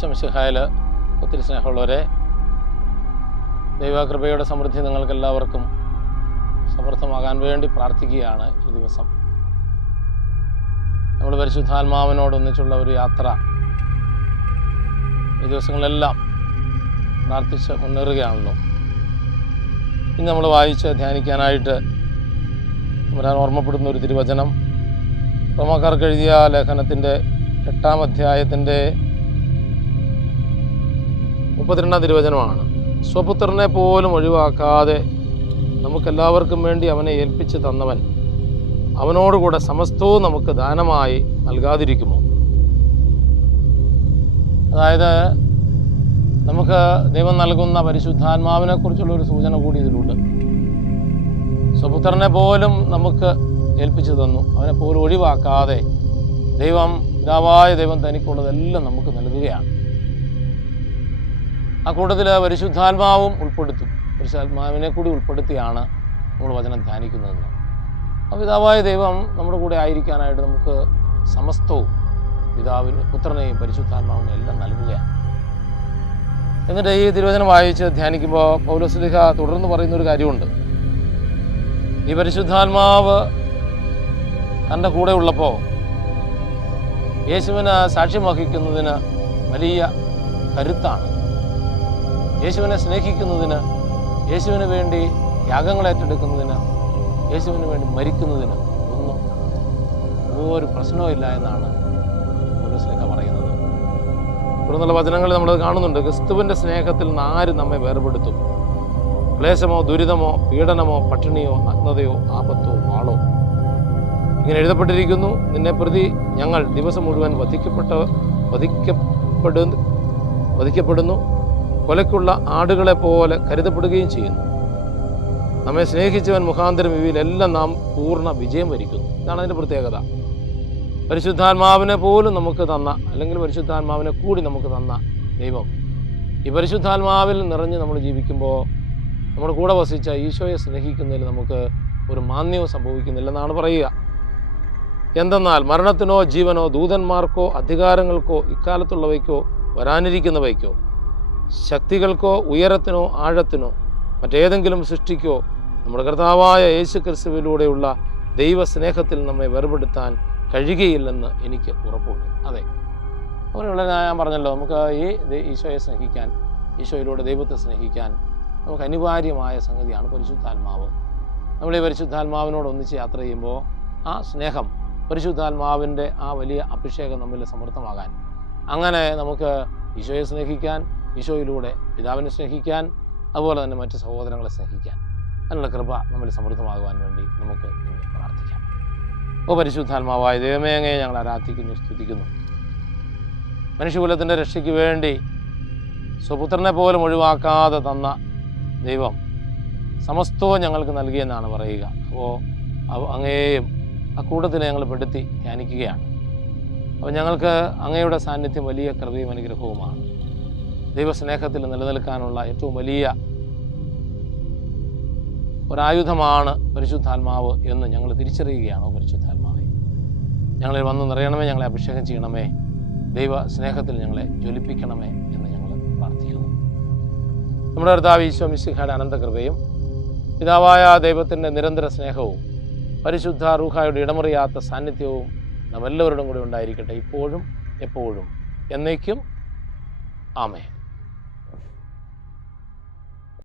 ഈശോമിശിഹായിൽ ഒത്തിരി സ്നേഹമുള്ളവരെ, ദൈവകൃപയുടെ സമൃദ്ധി നിങ്ങൾക്കെല്ലാവർക്കും സമൃദ്ധമാകാൻ വേണ്ടി പ്രാർത്ഥിക്കുകയാണ്. ഈ ദിവസം നമ്മൾ പരിശുദ്ധാത്മാവിനോടൊന്നിച്ചുള്ള ഒരു യാത്ര ഈ ദിവസങ്ങളിലെല്ലാം പ്രാർത്ഥിച്ച് മുന്നേറുകയാണല്ലോ. ഇന്ന് നമ്മൾ വായിച്ച് ധ്യാനിക്കാനായിട്ട് വരാൻ ഓർമ്മപ്പെടുന്ന ഒരു തിരുവചനം റോമാക്കാർക്ക് എഴുതിയ ലേഖനത്തിൻ്റെ 8-ാം അധ്യായത്തിൻ്റെ 32-ാം തിരുവചനമാണ്. സ്വപുത്രനെ പോലും ഒഴിവാക്കാതെ നമുക്കെല്ലാവർക്കും വേണ്ടി അവനെ ഏൽപ്പിച്ച് തന്നവൻ അവനോടുകൂടെ സമസ്തവും നമുക്ക് ദാനമായി നൽകാതിരിക്കുമോ? അതായത് നമുക്ക് ദൈവം നൽകുന്ന പരിശുദ്ധാത്മാവിനെ കുറിച്ചുള്ളൊരു സൂചന കൂടി ഇതിലുണ്ട്. സ്വപുത്രനെ പോലും നമുക്ക് ഏൽപ്പിച്ചു തന്നു, അവനെ പോലും ഒഴിവാക്കാതെ പിതാവായ ദൈവം തനിക്കുള്ളതെല്ലാം നമുക്ക് നൽകുകയാണ്. ആ കൂട്ടത്തിൽ പരിശുദ്ധാത്മാവും ഉൾപ്പെടുത്തും. പരിശുദ്ധാത്മാവിനെ കൂടി ഉൾപ്പെടുത്തിയാണ് നമ്മൾ വചനം ധ്യാനിക്കുന്നതെന്ന്. പിതാവായ ദൈവം നമ്മുടെ കൂടെ ആയിരിക്കാനായിട്ട് നമുക്ക് സമസ്തവും പിതാവിന് പുത്രനെയും പരിശുദ്ധാത്മാവിനെയും എല്ലാം നൽകുകയാണ്. എന്നിട്ട് ഈ തിരുവചനം വായിച്ച് ധ്യാനിക്കുമ്പോൾ പൗലോസ്ലീഹ തുടർന്ന് പറയുന്നൊരു കാര്യമുണ്ട്. ഈ പരിശുദ്ധാത്മാവ് തൻ്റെ കൂടെ ഉള്ളപ്പോൾ യേശുവിന് സാക്ഷ്യം വഹിക്കുന്നതിന് വലിയ കരുത്താണ്. യേശുവിനെ സ്നേഹിക്കുന്നതിന്, യേശുവിന് വേണ്ടി യാഗങ്ങൾ ഏറ്റെടുക്കുന്നതിന്, യേശുവിന് വേണ്ടി മരിക്കുന്നതിന് ഒന്നും ഒരു പ്രശ്നവും ഇല്ല എന്നാണ് പൗലോസ്ലീഹ പറയുന്നത്. തുടർന്നുള്ള വചനങ്ങളിൽ നമ്മളത് കാണുന്നുണ്ട്. ക്രിസ്തുവിൻ്റെ സ്നേഹത്തിൽ നിന്ന് ആര് നമ്മെ വേർപെടുത്തും? ക്ലേശമോ, ദുരിതമോ, പീഡനമോ, പട്ടിണിയോ, നഗ്നതയോ, ആപത്തോ, വാളോ? ഇങ്ങനെ എഴുതപ്പെട്ടിരിക്കുന്നു, നിന്നെ പ്രതി ഞങ്ങൾ ദിവസം മുഴുവൻ വധിക്കപ്പെടുന്നു, കൊലയ്ക്കുള്ള ആടുകളെ പോലെ കരുതപ്പെടുകയും ചെയ്യുന്നു. നമ്മെ സ്നേഹിച്ചവൻ മുഖാന്തരം ഇവയിലെല്ലാം നാം പൂർണ്ണ വിജയം വരിക്കുന്നു. ഇതാണ് അതിൻ്റെ പ്രത്യേകത. പരിശുദ്ധാത്മാവിനെ പോലും നമുക്ക് തന്ന, അല്ലെങ്കിൽ പരിശുദ്ധാത്മാവിനെ കൂടി നമുക്ക് തന്ന ദൈവം ഈ പരിശുദ്ധാത്മാവിൽ നിറഞ്ഞ് നമ്മൾ ജീവിക്കുമ്പോൾ നമ്മുടെ കൂടെ വസിച്ച ഈശോയെ സ്നേഹിക്കുന്നതിൽ നമുക്ക് ഒരു മാന്യവും സംഭവിക്കുന്നില്ലെന്നാണ് പറയുക. എന്തെന്നാൽ മരണത്തിനോ ജീവനോ ദൂതന്മാർക്കോ അധികാരങ്ങൾക്കോ ഇക്കാലത്തുള്ളവയ്ക്കോ വരാനിരിക്കുന്നവയ്ക്കോ ശക്തികൾക്കോ ഉയരത്തിനോ ആഴത്തിനോ മറ്റേതെങ്കിലും സൃഷ്ടിക്കോ നമ്മുടെ കർത്താവായ യേശു ക്രിസ്തുവിലൂടെയുള്ള ദൈവസ്നേഹത്തിൽ നമ്മെ വേർപെടുത്താൻ കഴിയുകയില്ലെന്ന് എനിക്ക് ഉറപ്പുണ്ട്. അതെ, അങ്ങനെയുള്ള ഞാൻ പറഞ്ഞല്ലോ, നമുക്ക് ഈ ഈശോയെ സ്നേഹിക്കാൻ, ഈശോയിലൂടെ ദൈവത്തെ സ്നേഹിക്കാൻ നമുക്ക് അനിവാര്യമായ സംഗതിയാണ് പരിശുദ്ധാത്മാവ്. നമ്മൾ ഈ പരിശുദ്ധാത്മാവിനോട് ഒന്നിച്ച് യാത്ര ചെയ്യുമ്പോൾ ആ സ്നേഹം, പരിശുദ്ധാത്മാവിൻ്റെ ആ വലിയ അഭിഷേകം നമ്മിൽ സമൃദ്ധമാകാൻ, അങ്ങനെ നമുക്ക് ഈശോയെ സ്നേഹിക്കാൻ, ഈശോയിലൂടെ പിതാവിനെ സ്നേഹിക്കാൻ, അതുപോലെ തന്നെ മറ്റ് സഹോദരങ്ങളെ സ്നേഹിക്കാൻ, അതിനുള്ള കൃപ നമ്മിൽ സമൃദ്ധമാകുവാൻ വേണ്ടി നമുക്ക് ഇന്ന് പ്രാർത്ഥിക്കാം. ഓ പരിശുദ്ധാത്മാവായ ദൈവമേ, അങ്ങയെ ഞങ്ങൾ ആരാധിക്കുന്നു, സ്തുതിക്കുന്നു. മനുഷ്യകുലത്തിൻ്റെ രക്ഷയ്ക്ക് വേണ്ടി സ്വപുത്രനെ പോലും ഒഴിവാക്കാതെ തന്ന ദൈവം സമസ്തവും ഞങ്ങൾക്ക് നൽകിയെന്നാണ് പറയുക. അപ്പോൾ അങ്ങയെയും ആ കൂട്ടത്തിൽ ഞങ്ങൾ പെടുത്തി ധ്യാനിക്കുകയാണ്. അപ്പോൾ ഞങ്ങൾക്ക് അങ്ങയുടെ സാന്നിധ്യം വലിയ കൃപയും അനുഗ്രഹവുമാണ്. ദൈവസ്നേഹത്തിൽ നിലനിൽക്കാനുള്ള ഏറ്റവും വലിയ ഒരായുധമാണ് പരിശുദ്ധാത്മാവ് എന്ന് ഞങ്ങൾ തിരിച്ചറിയുകയാണോ പരിശുദ്ധാത്മാവെ? ഞങ്ങളിൽ വന്ന് നിറയണമേ, ഞങ്ങളെ അഭിഷേകം ചെയ്യണമേ, ദൈവ സ്നേഹത്തിൽ ഞങ്ങളെ ജ്വലിപ്പിക്കണമേ എന്ന് ഞങ്ങൾ പ്രാർത്ഥിക്കുന്നു. നമ്മുടെ കർത്താവ് ഈശോ മിശിഹായുടെ അനന്തകൃപയും പിതാവായ ദൈവത്തിൻ്റെ നിരന്തര സ്നേഹവും പരിശുദ്ധ റൂഹായുടെ ഇടമുറിയാത്ത സാന്നിധ്യവും നാം എല്ലാവരോടും കൂടി ഉണ്ടായിരിക്കട്ടെ, ഇപ്പോഴും എപ്പോഴും എന്നേക്കും. ആമേൻ.